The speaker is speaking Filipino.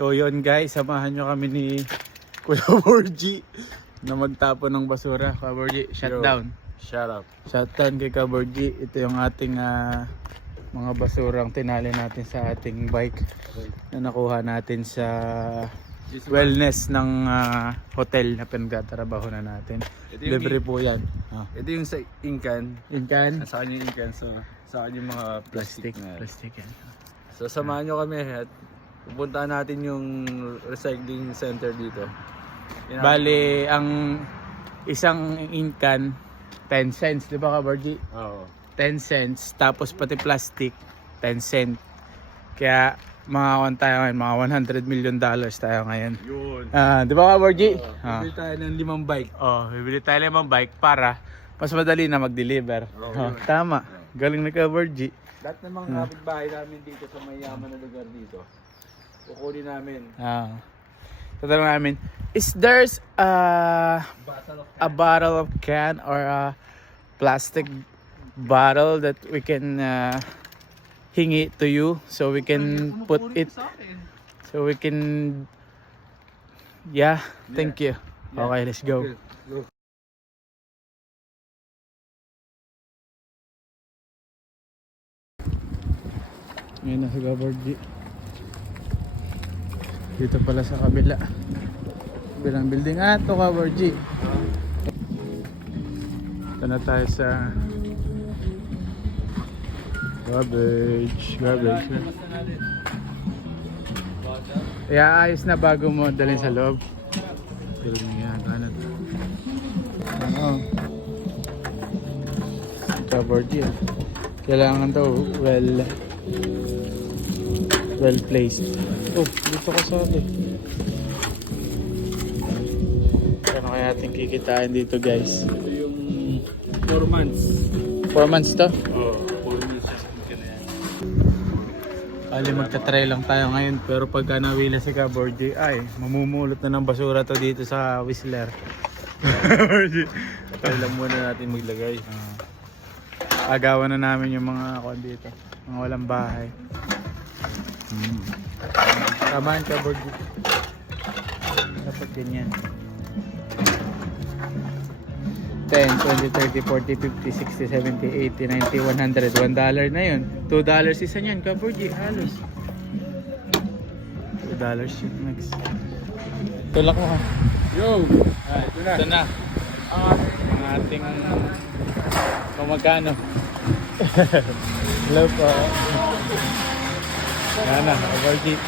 So yun guys, samahan nyo kami ni Kuya Borgie na magtapon ng basura. Kuya Borgie, shutdown. Shut up. Shutdown kay Kuya Borgie. Ito yung ating mga basurang tinali natin sa ating bike na nakuha natin sa wellness ng hotel na pinagtatrabaho na natin. Libre po yan. Ito yung sa Incan. Incan? Sa kanya yung Incan. Sa kanya yung mga plastic. Plastic yan. So samahan nyo kami at pupuntahan natin yung recycling center dito. Bali, ang isang Incan 10 cents, di ba ka Borgie? Oo. 10 cents, tapos pati plastic 10 cent. Kaya mga tayo ngayon, mga $100 million tayo ngayon. Yun. Di ba ka Borgie? Bibili tayo ng 5 bike. Bibili tayo ng 5 bike para mas madali na mag-deliver. Tama. Galing na ka Borgie. Lahat ng mga kapitbahay namin dito sa mayaman na lugar dito, kukunin namin. Tatanong namin, is there's a bottle of can or a plastic bottle that we can hingi to you so we can put it, so we can, thank you. Okay, let's go. Ngayon na si Borgie. Dito pala sa kabilang building. Ito ka Borgie. Ito na tayo sa garbage. Ayos na bago mo dalhin sa loob. Dalhin mo yan. Ito Borgie. Kailangan daw well placed. Dito ka sa atin. Ano kaya ating kikitain dito guys? Ito yung 4 months. 4 months to? 4 months. Ali magta-try lang tayo ngayon, pero pagka nawila si Ka Borgie, ay mamumulot na ng basura to dito sa Whistler. Try lang muna natin maglagay. Agawan na namin yung mga dito, mga walang bahay. Tamahan Ka Borgie. Dapat ganyan. 10, 20, 30, 40, 50, 60, 70, 80, 90, 100. $1 na yun. $2 isa niyan, Ka Borgie. Halos. $2 yun. Next. Tulak mo ha. Yo! Ito na. Ang ating magkano. Hello po. Yan na, Ka Borgie.